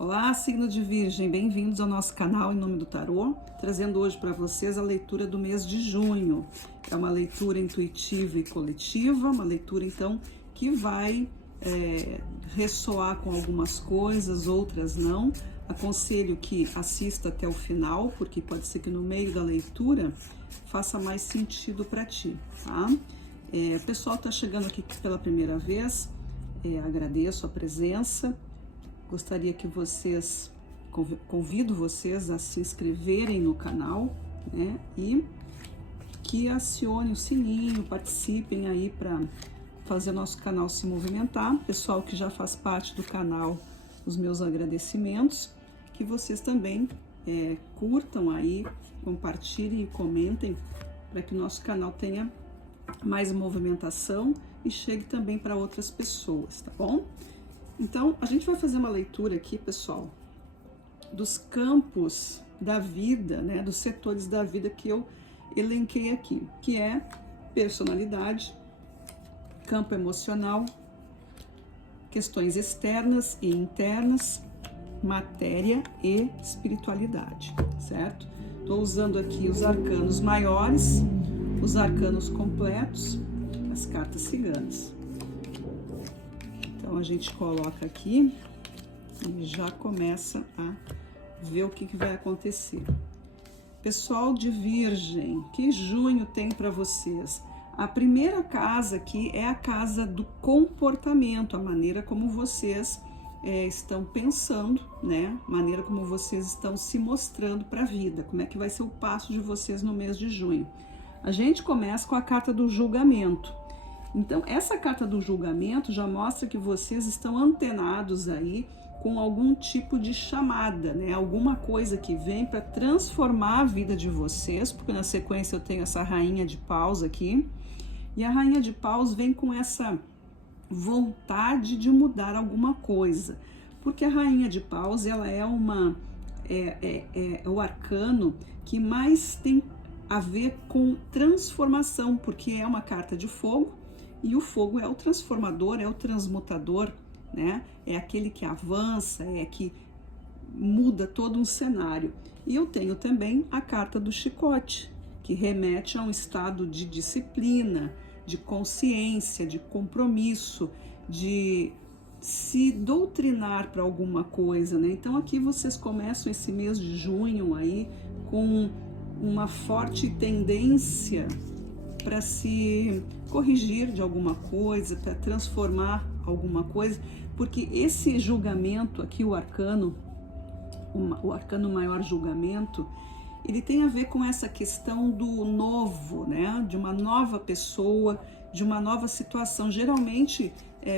Olá, signo de Virgem, bem-vindos ao nosso canal Em Nome do Tarô, trazendo hoje para vocês a leitura do mês de junho. É uma leitura intuitiva e coletiva, uma leitura então que vai ressoar com algumas coisas, outras não. Aconselho que assista até o final, porque pode ser que no meio da leitura faça mais sentido para ti, tá? O pessoal está chegando aqui pela primeira vez, agradeço a presença. Gostaria que convido vocês a se inscreverem no canal, né? E que acionem o sininho, participem aí para fazer nosso canal se movimentar. Pessoal que já faz parte do canal, os meus agradecimentos. Que vocês também curtam aí, compartilhem e comentem para que o nosso canal tenha mais movimentação e chegue também para outras pessoas, tá bom? Então, a gente vai fazer uma leitura aqui, pessoal, dos campos da vida, né, dos setores da vida que eu elenquei aqui, que é personalidade, campo emocional, questões externas e internas, matéria e espiritualidade, certo? Estou usando aqui os arcanos maiores, os arcanos completos, as cartas ciganas. Então a gente coloca aqui e já começa a ver o que vai acontecer. Pessoal de Virgem, que junho tem para vocês? A primeira casa aqui é a casa do comportamento, a maneira como vocês estão pensando, né? A maneira como vocês estão se mostrando para a vida, como é que vai ser o passo de vocês no mês de junho. A gente começa com a carta do julgamento. Então, essa carta do julgamento já mostra que vocês estão antenados aí com algum tipo de chamada, né? Alguma coisa que vem para transformar a vida de vocês, porque na sequência eu tenho essa rainha de paus aqui, e a rainha de paus vem com essa vontade de mudar alguma coisa, porque a rainha de paus, ela é o arcano que mais tem a ver com transformação, porque é uma carta de fogo, e o fogo é o transformador, é o transmutador, né? É aquele que avança, é que muda todo um cenário. E eu tenho também a carta do chicote, que remete a um estado de disciplina, de consciência, de compromisso, de se doutrinar para alguma coisa, né? Então aqui vocês começam esse mês de junho aí com uma forte tendência para se corrigir de alguma coisa, para transformar alguma coisa, porque esse julgamento aqui, o arcano maior julgamento, ele tem a ver com essa questão do novo, né? De uma nova pessoa, de uma nova situação. Geralmente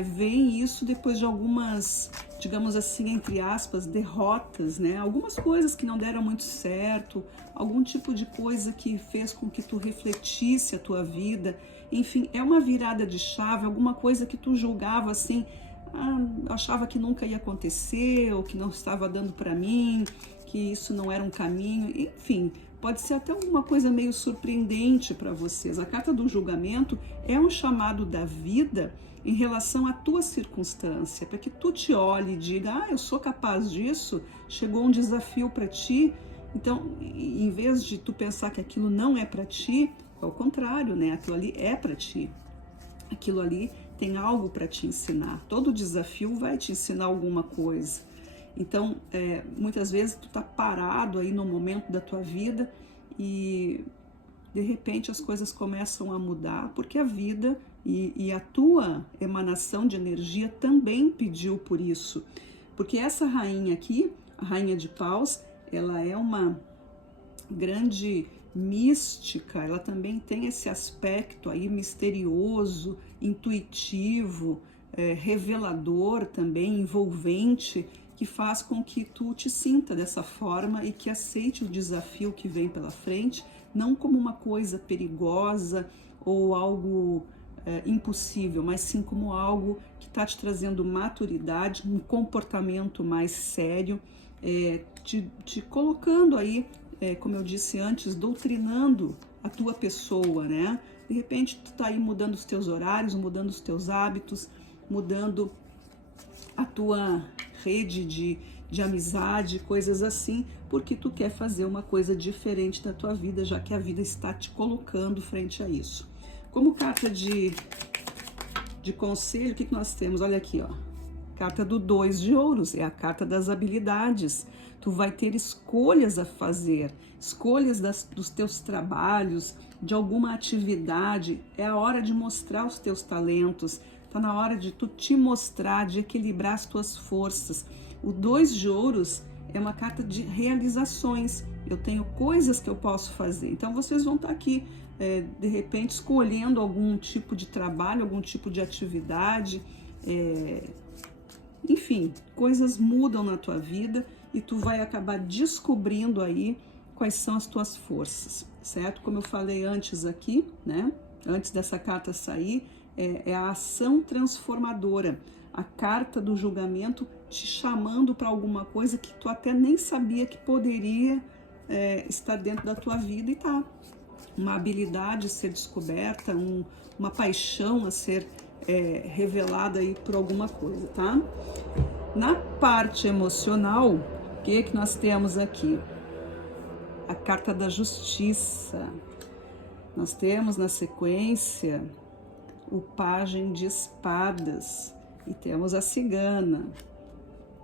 vem isso depois de algumas, digamos assim, entre aspas, derrotas, né? Algumas coisas que não deram muito certo, algum tipo de coisa que fez com que tu refletisse a tua vida. Enfim, é uma virada de chave, alguma coisa que tu julgava assim, achava que nunca ia acontecer, ou que não estava dando para mim, que isso não era um caminho, enfim, pode ser até alguma coisa meio surpreendente para vocês. A carta do julgamento é um chamado da vida em relação à tua circunstância, para que tu te olhe e diga, eu sou capaz disso, chegou um desafio para ti. Então, em vez de tu pensar que aquilo não é para ti, ao contrário, né? Aquilo ali é para ti. Aquilo ali tem algo para te ensinar. Todo desafio vai te ensinar alguma coisa. Então, muitas vezes tu tá parado aí no momento da tua vida e de repente as coisas começam a mudar, porque a vida e a tua emanação de energia também pediu por isso. Porque essa rainha aqui, a rainha de paus, ela é uma grande mística, ela também tem esse aspecto aí misterioso, intuitivo, revelador também, envolvente, que faz com que tu te sinta dessa forma e que aceite o desafio que vem pela frente, não como uma coisa perigosa ou algo impossível, mas sim como algo que está te trazendo maturidade, um comportamento mais sério, te colocando aí, como eu disse antes, doutrinando a tua pessoa, né? De repente tu tá aí mudando os teus horários, mudando os teus hábitos, mudando a tua rede de amizade, coisas assim, porque tu quer fazer uma coisa diferente da tua vida, já que a vida está te colocando frente a isso. Como carta de conselho, o que nós temos? Olha aqui, ó. Carta do 2 de ouros, é a carta das habilidades. Tu vai ter escolhas a fazer, escolhas dos teus trabalhos, de alguma atividade. É a hora de mostrar os teus talentos, tá na hora de tu te mostrar, de equilibrar as tuas forças. O 2 de ouros é uma carta de realizações. Eu tenho coisas que eu posso fazer. Então vocês vão estar aqui, de repente, escolhendo algum tipo de trabalho, algum tipo de atividade. Enfim, coisas mudam na tua vida e tu vai acabar descobrindo aí quais são as tuas forças, certo? Como eu falei antes aqui, né? Antes dessa carta sair, é a ação transformadora. A carta do julgamento te chamando para alguma coisa que tu até nem sabia que poderia estar dentro da tua vida e tá. Uma habilidade a ser descoberta, uma paixão a ser revelada aí por alguma coisa, tá? Na parte emocional, o que nós temos aqui? A carta da justiça. Nós temos na sequência o pajem de espadas e temos a cigana.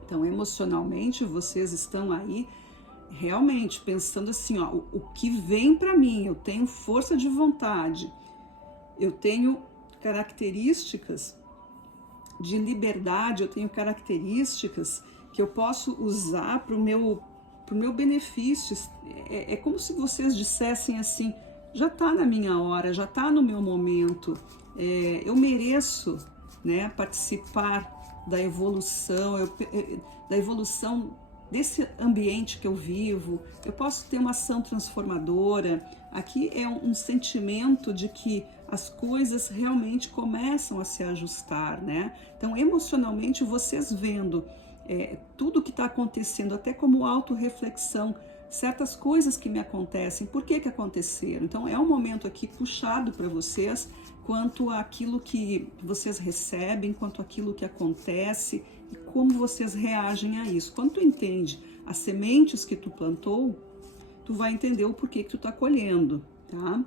Então, emocionalmente, vocês estão aí realmente pensando assim, ó, o que vem para mim? Eu tenho força de vontade, eu tenho características de liberdade, eu tenho características que eu posso usar para o meu benefício. É como se vocês dissessem assim, já está na minha hora, já está no meu momento, eu mereço, né, participar da evolução, da evolução desse ambiente que eu vivo. Eu posso ter uma ação transformadora. Aqui é um sentimento de que as coisas realmente começam a se ajustar, né? Então, emocionalmente, vocês vendo tudo que está acontecendo, até como autorreflexão, certas coisas que me acontecem, por que aconteceram? Então, é um momento aqui puxado para vocês, quanto àquilo que vocês recebem, quanto àquilo que acontece e como vocês reagem a isso. Quando tu entende as sementes que tu plantou, tu vai entender o porquê que tu tá colhendo, tá?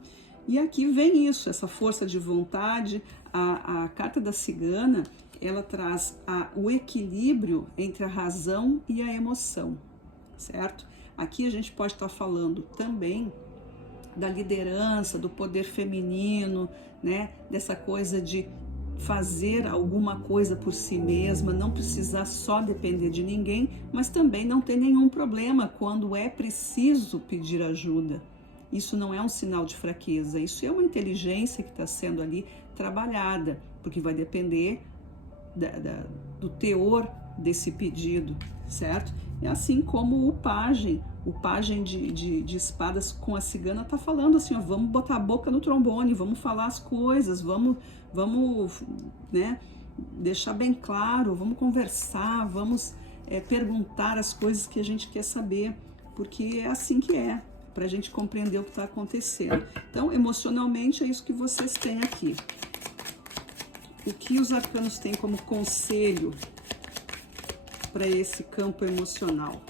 E aqui vem isso, essa força de vontade. A carta da cigana, ela traz o equilíbrio entre a razão e a emoção, certo? Aqui a gente pode estar falando também da liderança, do poder feminino, né? Dessa coisa de fazer alguma coisa por si mesma, não precisar só depender de ninguém, mas também não ter nenhum problema quando é preciso pedir ajuda. Isso não é um sinal de fraqueza, isso é uma inteligência que está sendo ali trabalhada, porque vai depender do teor desse pedido, certo? É assim como o pajem de espadas com a cigana está falando assim, ó, vamos botar a boca no trombone, vamos falar as coisas, vamos né, deixar bem claro, vamos conversar, vamos perguntar as coisas que a gente quer saber, porque é assim que é, para a gente compreender o que está acontecendo. Então, emocionalmente, é isso que vocês têm aqui. O que os arcanos têm como conselho para esse campo emocional?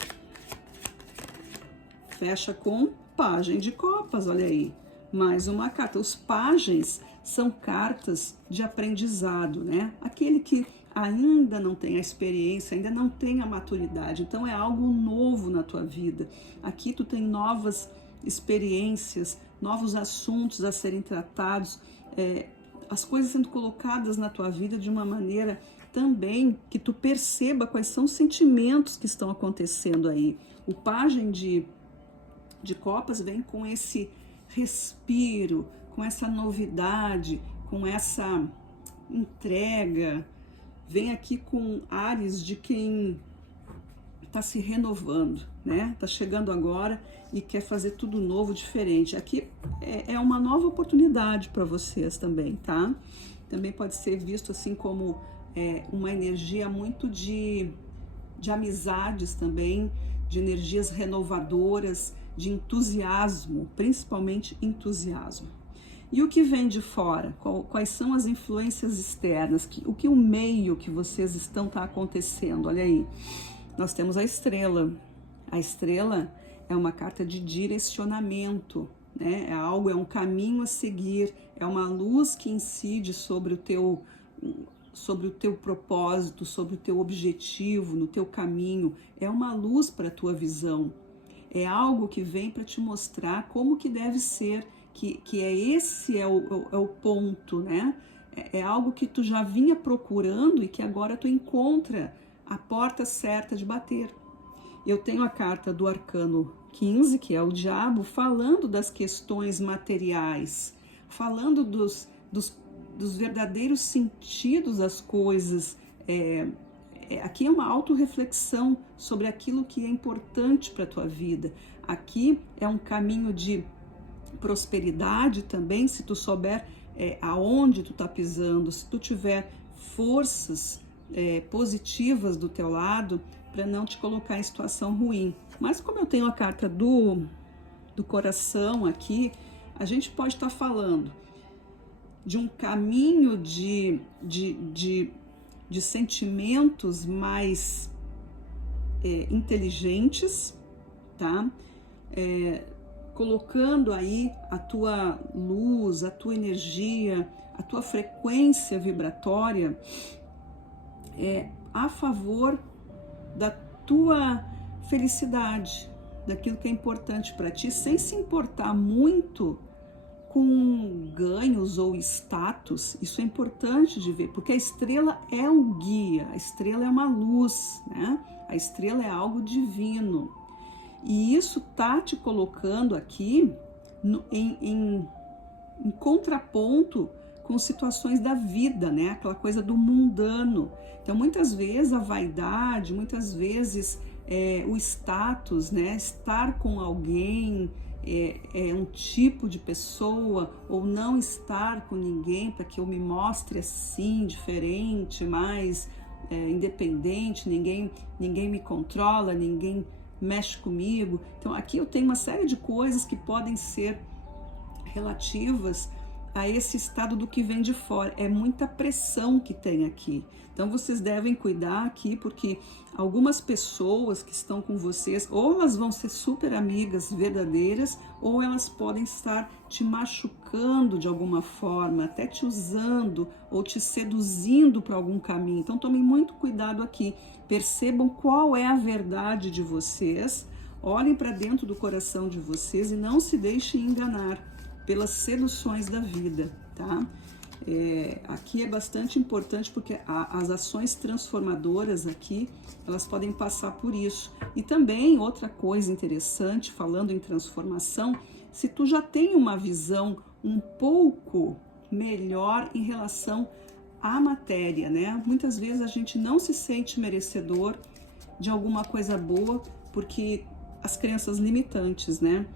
Fecha com pajem de copas, olha aí. Mais uma carta. Os pagens são cartas de aprendizado, né? Aquele que ainda não tem a experiência, ainda não tem a maturidade. Então é algo novo na tua vida. Aqui tu tem novas experiências, novos assuntos a serem tratados, as coisas sendo colocadas na tua vida de uma maneira também que tu perceba quais são os sentimentos que estão acontecendo aí. O pajem de copas vem com esse respiro, com essa novidade, com essa entrega, vem aqui com ares de quem está se renovando, né? Está chegando agora e quer fazer tudo novo, diferente. Aqui é uma nova oportunidade para vocês também, tá? Também pode ser visto assim como uma energia muito de amizades também, de energias renovadoras, de entusiasmo, principalmente entusiasmo. E o que vem de fora? Quais são as influências externas? O meio que vocês estão acontecendo? Olha aí, nós temos a estrela. A estrela é uma carta de direcionamento, né? É um caminho a seguir, é uma luz que incide sobre o teu propósito, sobre o teu objetivo, no teu caminho. É uma luz para a tua visão. É algo que vem para te mostrar como que deve ser, que esse é o ponto, né? É algo que tu já vinha procurando e que agora tu encontra a porta certa de bater. Eu tenho a carta do arcano 15, que é o diabo, falando das questões materiais, falando dos verdadeiros sentidos das coisas. Aqui é uma autorreflexão sobre aquilo que é importante para a tua vida. Aqui é um caminho de prosperidade também, se tu souber aonde tu tá pisando, se tu tiver forças positivas do teu lado para não te colocar em situação ruim. Mas como eu tenho a carta do coração aqui, a gente pode estar falando de um caminho de sentimentos mais inteligentes, tá? Colocando aí a tua luz, a tua energia, a tua frequência vibratória a favor da tua felicidade, daquilo que é importante para ti, sem se importar muito com ganhos ou status. Isso é importante de ver, porque a estrela é um guia, a estrela é uma luz, né? A estrela é algo divino. E isso tá te colocando aqui em contraponto com situações da vida, né? Aquela coisa do mundano. Então, muitas vezes a vaidade, muitas vezes o status, né? Estar com alguém, um tipo de pessoa, ou não estar com ninguém para que eu me mostre assim, diferente, mais independente, ninguém me controla, ninguém mexe comigo. Então aqui eu tenho uma série de coisas que podem ser relativas a esse estado do que vem de fora. É muita pressão que tem aqui. Então vocês devem cuidar aqui, porque algumas pessoas que estão com vocês, ou elas vão ser super amigas verdadeiras, ou elas podem estar te machucando de alguma forma, até te usando ou te seduzindo para algum caminho. Então tomem muito cuidado aqui. Percebam qual é a verdade de vocês, olhem para dentro do coração de vocês e não se deixem enganar pelas seduções da vida, tá? Aqui é bastante importante porque as ações transformadoras aqui, elas podem passar por isso. E também outra coisa interessante, falando em transformação, se tu já tem uma visão um pouco melhor em relação à matéria, né? Muitas vezes a gente não se sente merecedor de alguma coisa boa porque as crenças limitantes, né?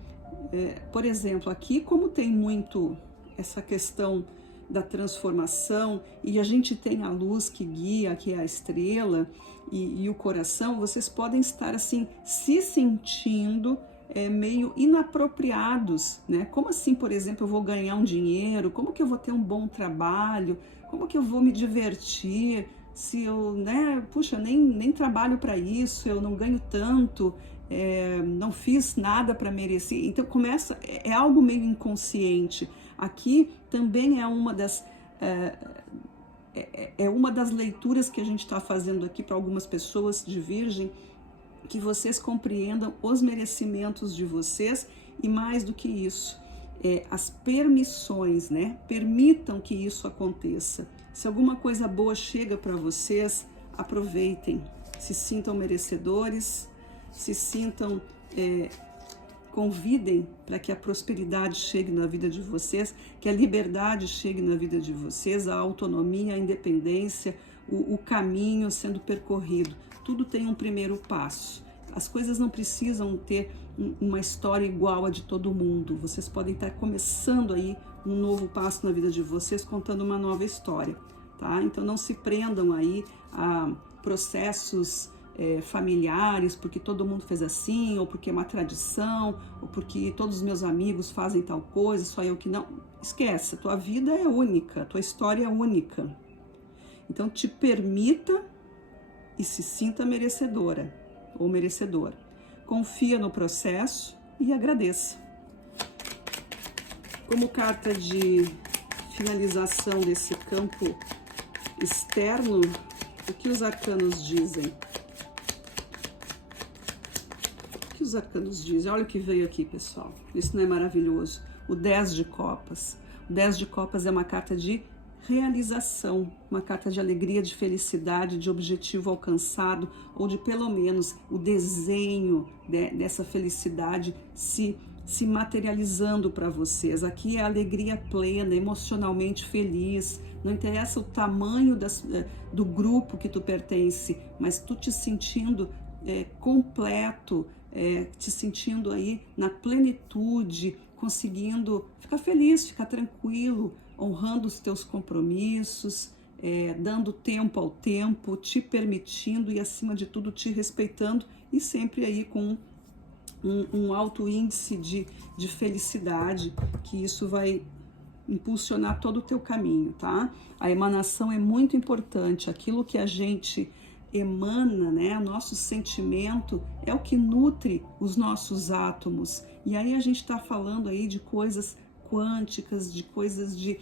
Por exemplo, aqui como tem muito essa questão da transformação e a gente tem a luz que guia, que é a estrela e o coração, vocês podem estar assim se sentindo meio inapropriados, né? Como assim, por exemplo, eu vou ganhar um dinheiro? Como que eu vou ter um bom trabalho? Como que eu vou me divertir se eu, né? Puxa, nem trabalho para isso, eu não ganho tanto, não fiz nada para merecer. Então começa, algo meio inconsciente. Aqui também é uma das leituras que a gente está fazendo aqui para algumas pessoas de Virgem, que vocês compreendam os merecimentos de vocês e mais do que isso, as permissões, né? Permitam que isso aconteça. Se alguma coisa boa chega para vocês, aproveitem, se sintam merecedores, se sintam, convidem para que a prosperidade chegue na vida de vocês, que a liberdade chegue na vida de vocês, a autonomia, a independência, o caminho sendo percorrido. Tudo tem um primeiro passo. As coisas não precisam ter uma história igual a de todo mundo. Vocês podem estar começando aí um novo passo na vida de vocês, contando uma nova história, tá? Então não se prendam aí a processos familiares, porque todo mundo fez assim, ou porque é uma tradição, ou porque todos os meus amigos fazem tal coisa, só eu que não. Esquece, a tua vida é única, a tua história é única. Então te permita e se sinta merecedora ou merecedor. Confia no processo e agradeça. Como carta de finalização desse campo externo, o que os arcanos dizem? O que os arcanos dizem? Olha o que veio aqui, pessoal. Isso não é maravilhoso? O 10 de copas. O 10 de copas é uma carta de realização, uma carta de alegria, de felicidade, de objetivo alcançado, ou de pelo menos o desenho dessa felicidade se materializando para vocês. Aqui é alegria plena, emocionalmente feliz, não interessa o tamanho do grupo que tu pertence, mas tu te sentindo completo, te sentindo aí na plenitude, conseguindo ficar feliz, ficar tranquilo, honrando os teus compromissos, dando tempo ao tempo, te permitindo e, acima de tudo, te respeitando e sempre aí com um alto índice de felicidade, que isso vai impulsionar todo o teu caminho, tá? A emanação é muito importante, aquilo que a gente emana, né? Nosso sentimento é o que nutre os nossos átomos. E aí a gente está falando aí de coisas quânticas, de coisas de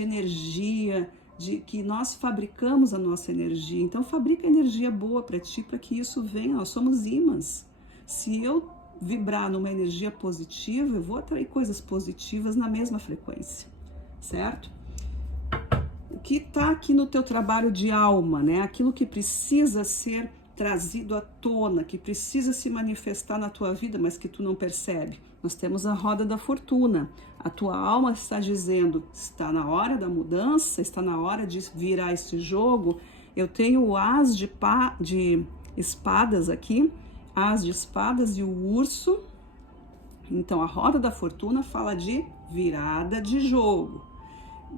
energia, de que nós fabricamos a nossa energia. Então fabrica energia boa para ti, para que isso venha. Nós somos ímãs. Se eu vibrar numa energia positiva, eu vou atrair coisas positivas na mesma frequência, certo? O que está aqui no teu trabalho de alma, né? Aquilo que precisa ser trazido à tona, que precisa se manifestar na tua vida, mas que tu não percebe. Nós temos a roda da fortuna. A tua alma está dizendo, está na hora da mudança, está na hora de virar esse jogo. Eu tenho o as de espadas aqui, as de espadas e o urso. Então a roda da fortuna fala de virada de jogo,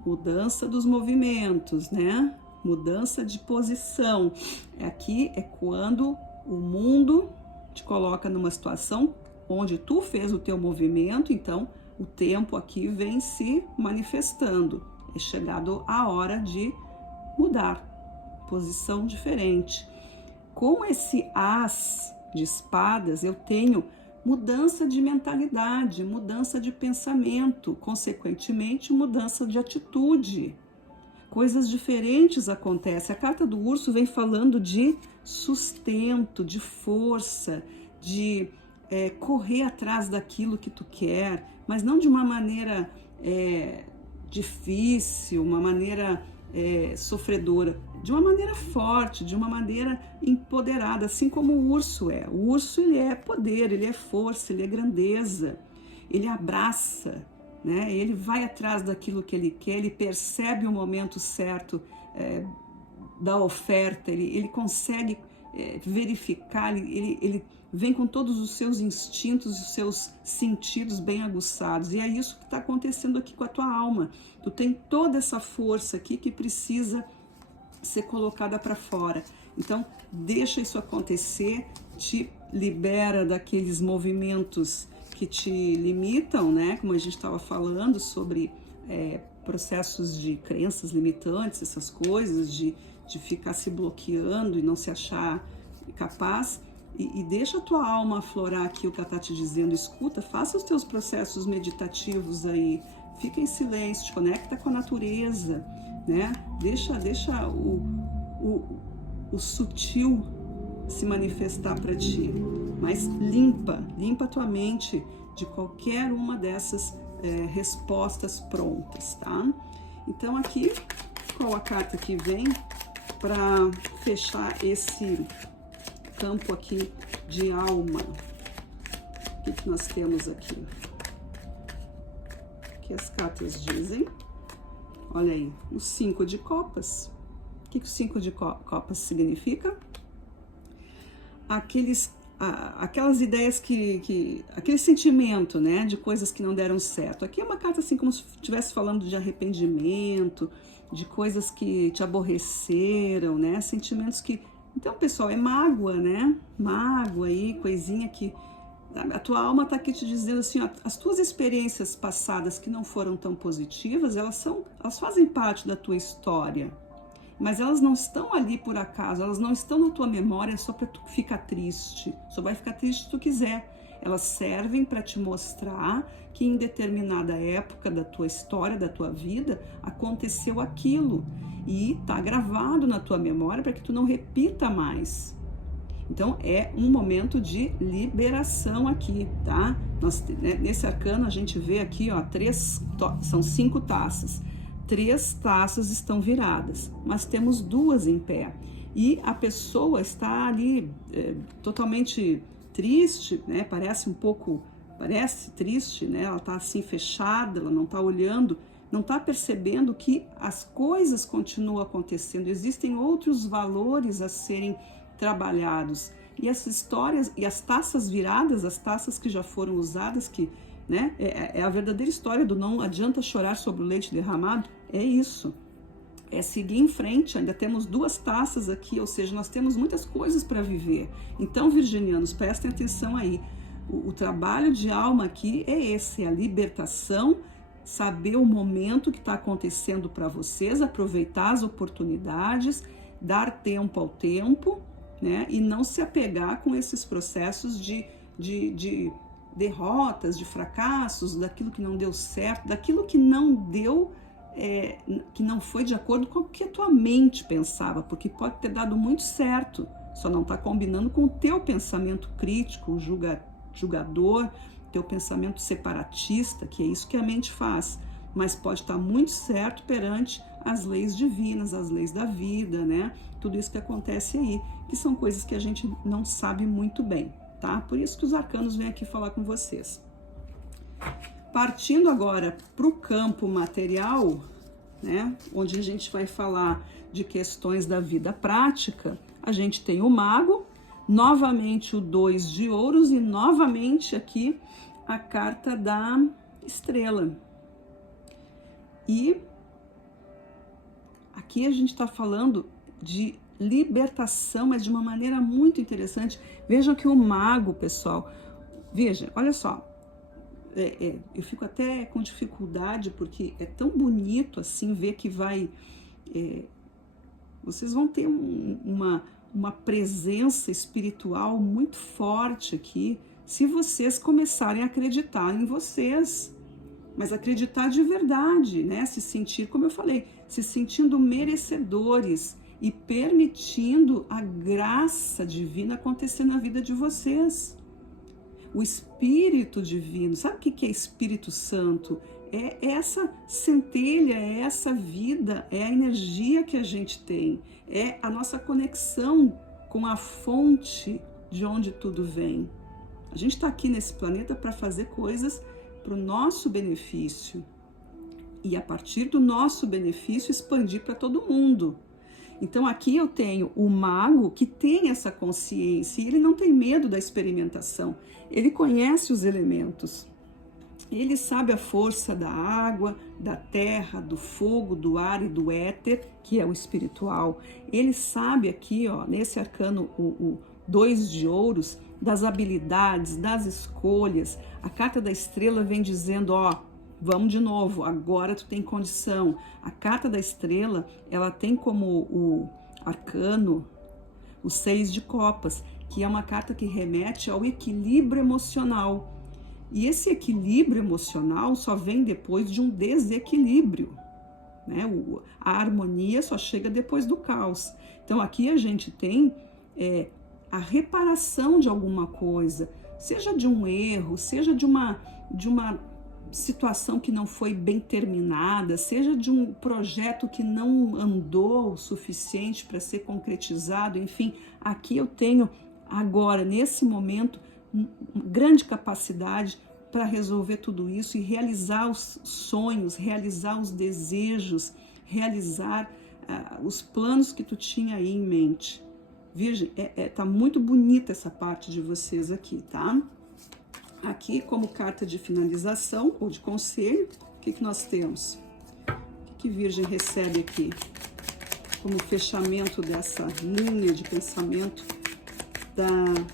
mudança dos movimentos, né? Mudança de posição. Aqui é quando o mundo te coloca numa situação onde tu fez o teu movimento, então o tempo aqui vem se manifestando. É chegado a hora de mudar, posição diferente. Com esse as de espadas, eu tenho mudança de mentalidade, mudança de pensamento, consequentemente, mudança de atitude. Coisas diferentes acontecem. A carta do urso vem falando de sustento, de força, de correr atrás daquilo que tu quer, mas não de uma maneira difícil, uma maneira sofredora, de uma maneira forte, de uma maneira empoderada, assim como o urso é. O urso, ele é poder, ele é força, ele é grandeza, ele abraça, né? Ele vai atrás daquilo que ele quer, ele percebe o momento certo da oferta, ele consegue verificar, ele vem com todos os seus instintos e os seus sentidos bem aguçados. E é isso que está acontecendo aqui com a tua alma. Tu tem toda essa força aqui que precisa ser colocada para fora. Então, deixa isso acontecer, te libera daqueles movimentos que te limitam, né? Como a gente estava falando sobre processos de crenças limitantes, essas coisas, de ficar se bloqueando e não se achar capaz. E deixa a tua alma aflorar aqui o que ela está te dizendo. Escuta, faça os teus processos meditativos aí, fica em silêncio, te conecta com a natureza, né? Deixa o sutil se manifestar para ti, mas limpa a tua mente de qualquer uma dessas respostas prontas, tá? Então aqui, qual a carta que vem para fechar esse campo aqui de alma? O que nós temos aqui? O que as cartas dizem? Olha aí, o 5 de copas. O que o 5 de copas significa? Aquelas ideias aquele sentimento, né, de coisas que não deram certo. Aqui é uma carta assim como se estivesse falando de arrependimento, de coisas que te aborreceram, né, sentimentos que Então, pessoal, é mágoa, né? Mágoa aí, coisinha que a tua alma está aqui te dizendo assim, ó, as tuas experiências passadas que não foram tão positivas, elas fazem parte da tua história, mas elas não estão ali por acaso, elas não estão na tua memória só para tu ficar triste, só vai ficar triste se tu quiser. Elas servem para te mostrar que em determinada época da tua história, da tua vida, aconteceu aquilo e está gravado na tua memória para que tu não repita mais. Então, é um momento de liberação aqui, tá? Nesse arcano, a gente vê aqui, ó, são 5 taças. 3 taças estão viradas, mas temos 2 em pé. E a pessoa está ali totalmente triste, né? Parece triste, né? Ela está assim fechada, ela não está olhando, não está percebendo que as coisas continuam acontecendo. Existem outros valores a serem trabalhados. E essas histórias, e as taças viradas, as taças que já foram usadas, que, né, é a verdadeira história do não adianta chorar sobre o leite derramado, é isso. É seguir em frente, ainda temos 2 taças aqui, ou seja, nós temos muitas coisas para viver. Então, virginianos, prestem atenção aí. O trabalho de alma aqui é esse, é a libertação, saber o momento que está acontecendo para vocês, aproveitar as oportunidades, dar tempo ao tempo, né? E não se apegar com esses processos de derrotas, de fracassos, daquilo que não deu certo, daquilo que não deu, que não foi de acordo com o que a tua mente pensava, porque pode ter dado muito certo, só não está combinando com o teu pensamento crítico, julgador, teu pensamento separatista, que é isso que a mente faz, mas pode estar muito certo perante as leis divinas, as leis da vida, né? Tudo isso que acontece aí, que são coisas que a gente não sabe muito bem, tá? Por isso que os arcanos vêm aqui falar com vocês. Partindo agora para o campo material, né? Onde a gente vai falar de questões da vida prática, a gente tem o mago, novamente o 2 de ouros e novamente aqui a carta da estrela. E aqui a gente está falando de libertação, mas de uma maneira muito interessante. Vejam que o mago, pessoal, veja, olha só, eu fico até com dificuldade, porque é tão bonito assim ver que vocês vão ter uma presença espiritual muito forte aqui, se vocês começarem a acreditar em vocês, mas acreditar de verdade, né? Se sentir, como eu falei, se sentindo merecedores e permitindo a graça divina acontecer na vida de vocês. O Espírito Divino, sabe o que é Espírito Santo? É essa centelha, é essa vida, é a energia que a gente tem, é a nossa conexão com a fonte de onde tudo vem. A gente está aqui nesse planeta para fazer coisas para o nosso benefício e a partir do nosso benefício expandir para todo mundo. Então aqui eu tenho o mago que tem essa consciência e ele não tem medo da experimentação, ele conhece os elementos, ele sabe a força da água, da terra, do fogo, do ar e do éter, que é o espiritual. Ele sabe aqui, ó, nesse arcano, o 2 de ouros, das habilidades, das escolhas. A carta da estrela vem dizendo, ó, vamos de novo, agora tu tem condição. A carta da estrela, ela tem como o arcano o 6 de copas, que é uma carta que remete ao equilíbrio emocional. E esse equilíbrio emocional só vem depois de um desequilíbrio, né? A harmonia só chega depois do caos. Então aqui a gente tem a reparação de alguma coisa, seja de um erro, seja de uma situação que não foi bem terminada, seja de um projeto que não andou o suficiente para ser concretizado, enfim, aqui eu tenho agora, nesse momento, grande capacidade para resolver tudo isso e realizar os sonhos, realizar os desejos, realizar os planos que tu tinha aí em mente. Virgem, tá muito bonita essa parte de vocês aqui, tá? Aqui, como carta de finalização ou de conselho, o que nós temos? O que Virgem recebe aqui? como fechamento dessa linha de pensamento da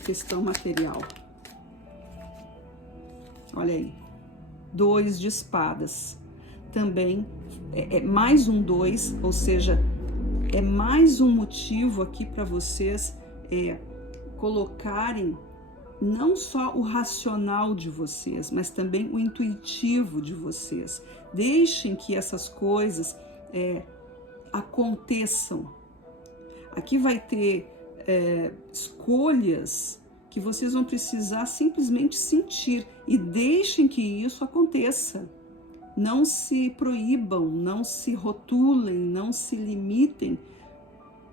questão material. Olha aí, 2 de espadas. Também é mais um 2, ou seja, é mais um motivo aqui para vocês colocarem não só o racional de vocês, mas também o intuitivo de vocês. Deixem que essas coisas aconteçam. Aqui vai ter escolhas que vocês vão precisar simplesmente sentir, e deixem que isso aconteça. Não se proíbam, não se rotulem, não se limitem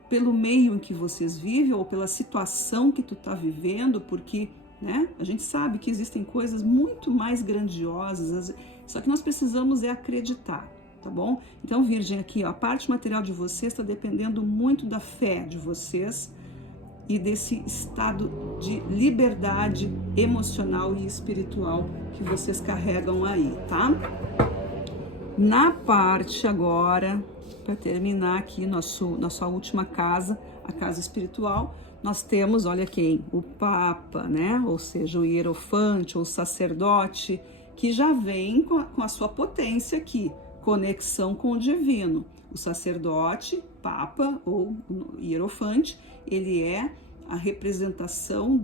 pelo meio em que vocês vivem ou pela situação que tu tá vivendo, porque, né, a gente sabe que existem coisas muito mais grandiosas, só que nós precisamos acreditar, tá bom? Então, Virgem, aqui, ó, a parte material de vocês está dependendo muito da fé de vocês e desse estado de liberdade emocional e espiritual que vocês carregam aí, tá? Na parte agora, para terminar aqui nossa última casa, a casa espiritual, nós temos, olha quem? O Papa, né? Ou seja, o Hierofante ou o sacerdote, que já vem com a sua potência aqui, conexão com o divino. O sacerdote, Papa ou Hierofante, ele é a representação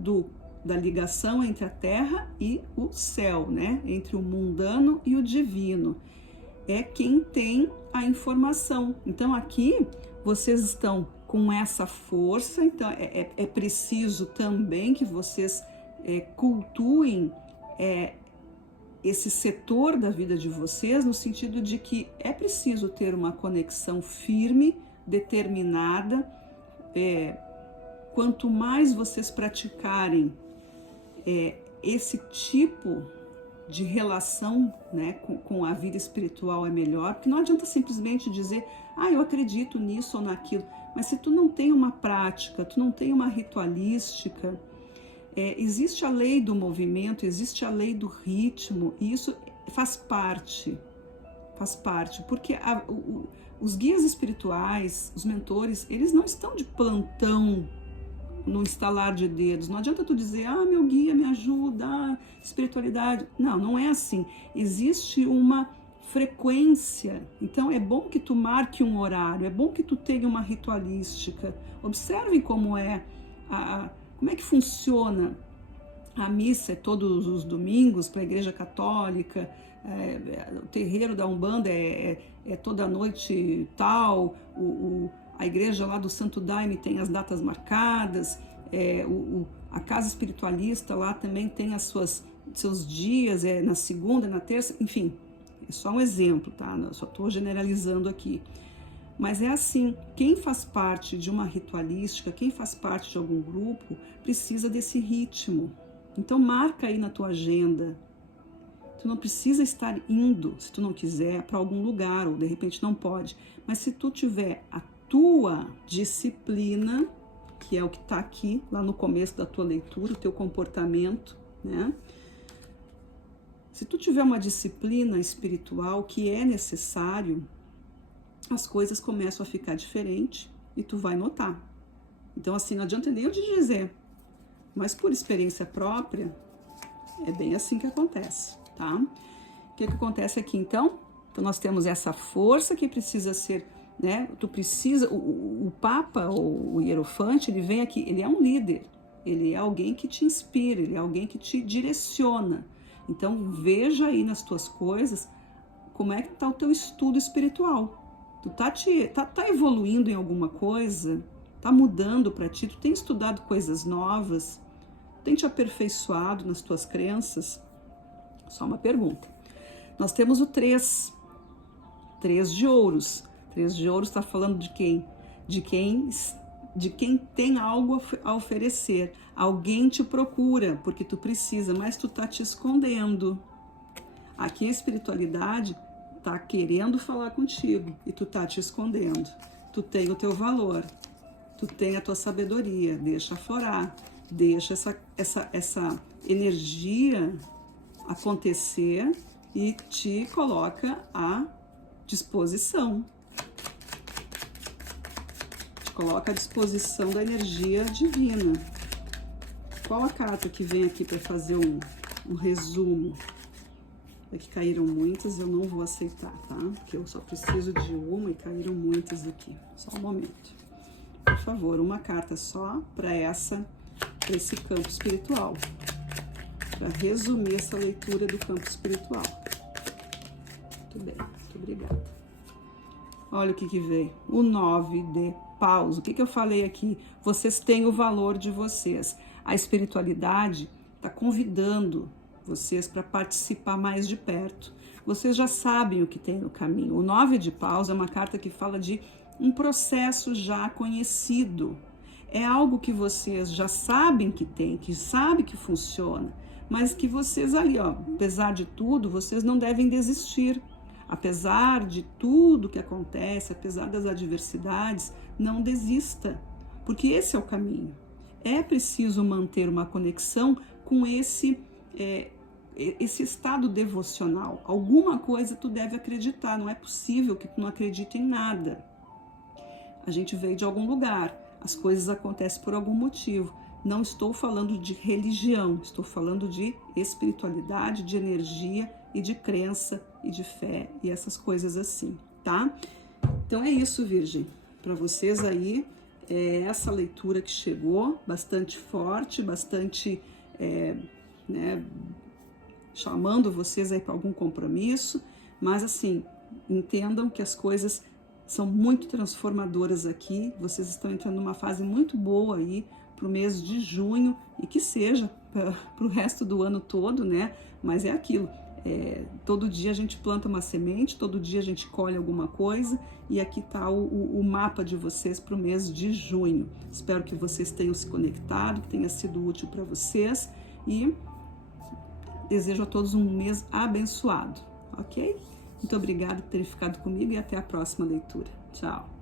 da ligação entre a terra e o céu, né? Entre o mundano e o divino. É quem tem a informação. Então aqui vocês estão com essa força, então é preciso também que vocês cultuem esse setor da vida de vocês, no sentido de que é preciso ter uma conexão firme, determinada. Quanto mais vocês praticarem esse tipo de relação, né, com a vida espiritual é melhor, porque não adianta simplesmente dizer, eu acredito nisso ou naquilo, mas se tu não tem uma prática, tu não tem uma ritualística, existe a lei do movimento, existe a lei do ritmo, e isso faz parte, porque os guias espirituais, os mentores, eles não estão de plantão no estalar de dedos. Não adianta tu dizer, meu guia me ajuda, espiritualidade. Não é assim. Existe uma frequência. Então é bom que tu marque um horário, é bom que tu tenha uma ritualística. Observe como como é que funciona a missa todos os domingos para a Igreja Católica, o terreiro da Umbanda é toda noite tal, a igreja lá do Santo Daime tem as datas marcadas, a casa espiritualista lá também tem seus dias, na segunda, na terça, enfim, é só um exemplo, tá? Eu só estou generalizando aqui. Mas é assim, quem faz parte de uma ritualística, quem faz parte de algum grupo, precisa desse ritmo. Então marca aí na tua agenda. Tu não precisa estar indo, se tu não quiser, para algum lugar, ou de repente não pode. Mas se tu tiver a tua disciplina, que é o que está aqui, lá no começo da tua leitura, o teu comportamento, né? Se tu tiver uma disciplina espiritual que é necessário, as coisas começam a ficar diferentes e tu vai notar. Então, assim, não adianta nem eu te dizer, mas por experiência própria, é bem assim que acontece, tá? O que acontece aqui, então? Então, nós temos essa força que precisa ser, né? Tu precisa, o Papa, o Hierofante, ele vem aqui, ele é um líder, ele é alguém que te inspira, ele é alguém que te direciona. Então, veja aí nas tuas coisas como é que está o teu estudo espiritual. Tu tá evoluindo em alguma coisa? Tá mudando para ti? Tu tem estudado coisas novas? Tem te aperfeiçoado nas tuas crenças? Só uma pergunta. Nós temos o 3 de ouros. 3 de ouros está falando de quem? De quem tem algo a oferecer. Alguém te procura porque tu precisa, mas tu tá te escondendo. Aqui a espiritualidade tá querendo falar contigo e tu tá te escondendo. Tu tem o teu valor, tu tem a tua sabedoria, deixa aflorar, deixa essa energia acontecer e te coloca à disposição. coloca à disposição da energia divina. Qual a carta que vem aqui para fazer um resumo? É que caíram muitas, eu não vou aceitar, tá? Porque eu só preciso de uma e caíram muitas aqui. Só um momento. Por favor, uma carta só para esse campo espiritual. Para resumir essa leitura do campo espiritual. Muito bem, muito obrigada. Olha o que veio. O 9 de paus. O que eu falei aqui? Vocês têm o valor de vocês. A espiritualidade está convidando vocês para participar mais de perto. Vocês já sabem o que tem no caminho. O 9 de paus é uma carta que fala de um processo já conhecido. É algo que vocês já sabem que tem, que sabe que funciona, mas que vocês ali, ó, apesar de tudo, vocês não devem desistir. Apesar de tudo que acontece, apesar das adversidades, não desista, porque esse é o caminho. É preciso manter uma conexão com esse estado devocional. Alguma coisa tu deve acreditar, não é possível que tu não acredite em nada. A gente veio de algum lugar, as coisas acontecem por algum motivo. Não estou falando de religião, estou falando de espiritualidade, de energia e de crença e de fé e essas coisas assim, tá? Então é isso, Virgem. Para vocês aí, é essa leitura que chegou, bastante forte, bastante, chamando vocês aí para algum compromisso, mas assim, entendam que as coisas são muito transformadoras aqui, vocês estão entrando numa fase muito boa aí para o mês de junho e que seja para o resto do ano todo, né? Mas é aquilo, todo dia a gente planta uma semente, todo dia a gente colhe alguma coisa e aqui está o mapa de vocês para o mês de junho. Espero que vocês tenham se conectado, que tenha sido útil para vocês e desejo a todos um mês abençoado, ok? Muito obrigada por terem ficado comigo e até a próxima leitura. Tchau!